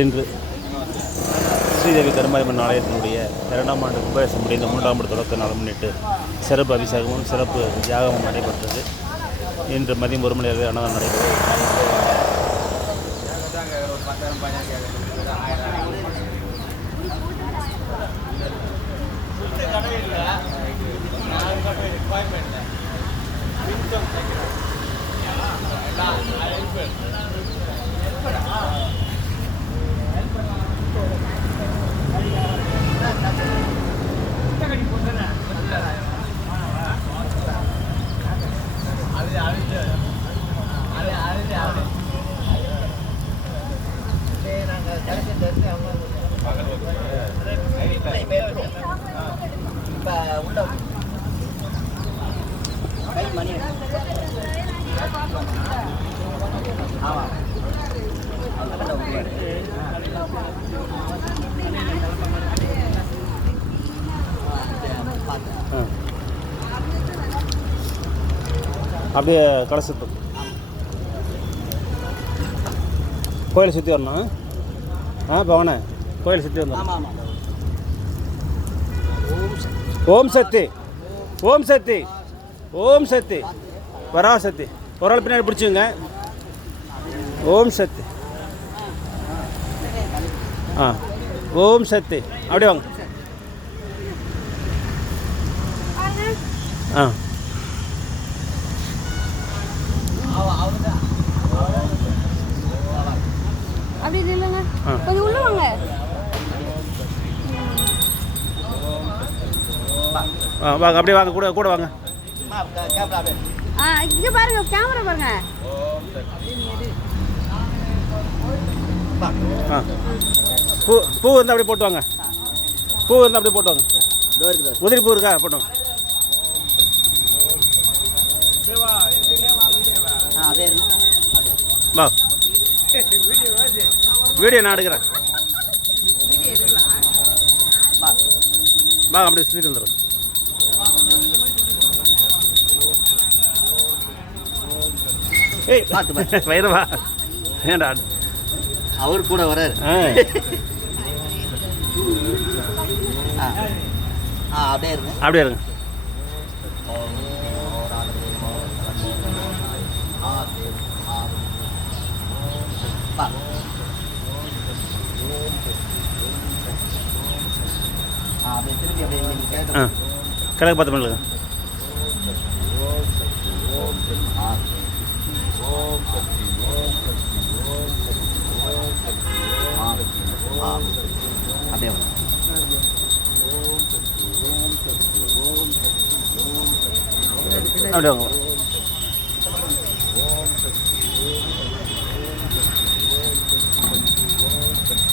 இன்று ஸ்ரீதேவி கருமாரியம்மன் ஆலயத்தினுடைய 2ஆம் ஆண்டு கும்பாபிஷேகம் முடிந்த 3ஆம் ஆண்டு தொடக்க நாள் முன்னிட்டு சிறப்பு அபிஷேகமும் சிறப்பு தியாகமும் நடைபெற்றது. இன்று மதியம் 1 மணி அளவில் அன்னதானம் நடைபெற்றது. அப்படியே கடை சுத்தம் கோயிலை சுற்றி வரணும். பவனே கோயிலை சுற்றி வரணும். ஓம் சக்தி, ஓம் சக்தி, ஓம் சக்தி, பராசக்தி. ஒரு ஆள் பின்னாடி பிடிச்சுங்க. ஓம் சக்தி. ஓம் சக்தி. அப்படியே வாங்க. அப்படி இல்லைங்க, கொஞ்சம் உள்ள வாங்க. வாங்க, அப்படியே வாங்க, கூட கூட வாங்க. இங்க பாருங்க, கேமரா பாருங்க. பூ பூ இருந்தால் அப்படியே போட்டு வாங்க. பூ இருந்தால் அப்படியே போட்டு வாங்க. உதிரி பூ இருக்கா? போட்டு வாங்க. வா, வீடியோ நான் எடுக்கிறேன். வாங்க, அப்படியே சுற்றிட்டு வந்துடும். ஏய் வயிறுவா ஏண்டா அவர் கூட வராரு. அப்படியே இருங்க, அப்படியே இருங்க. கிழக்கு பார்த்து பண்ணுங்க. அப்படியே அப்படியே வாங்க.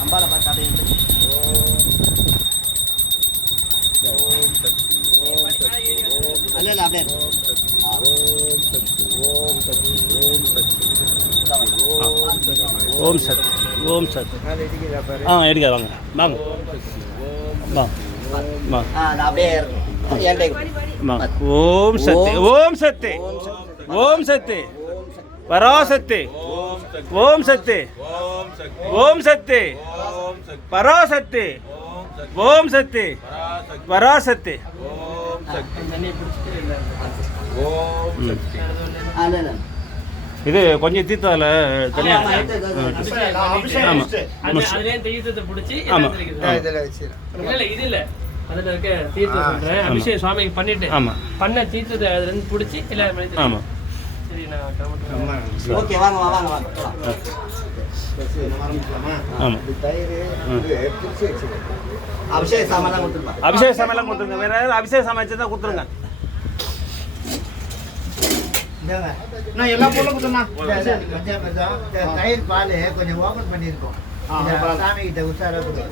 அம்பால பார்த்து அப்படியே அல்ல அப்படியே ஓம் சக்தி, ஓம் சக்தி. எடுக்க வாங்க, வாங்க, வாங்க. அப்படியே ஓம் சக்தி, ஓம் சக்தி, ஓம் சக்தி, பராசக்தி, ஓம் சக்தி, ஓம் சக்தி, பராசக்தி, ஓம் சக்தி, பராசக்தி. இது கொஞ்சம் தீர்த்தால தனியாக. அபிஷேகம் சுவாமிக்கு பண்ணிட்டு பண்ண தீர்த்தத்தை அதுல இருந்து பிடிச்சி எல்லாரும். ஆமாம், அபிஷேக சாமான் கொடுத்துருங்க. அபிஷேக சாமான் கொடுத்துருங்க. வேற யாராவது அபிஷேக சாமான் வச்சுருந்தா கொடுத்துருங்க. நான் எல்லா பொருளும் கொடுத்துருந்தேன். தயிர் பால் கொஞ்சம் ஓபன் பண்ணியிருக்கோம். சாமி கிட்ட உஷாரா கொடுங்க.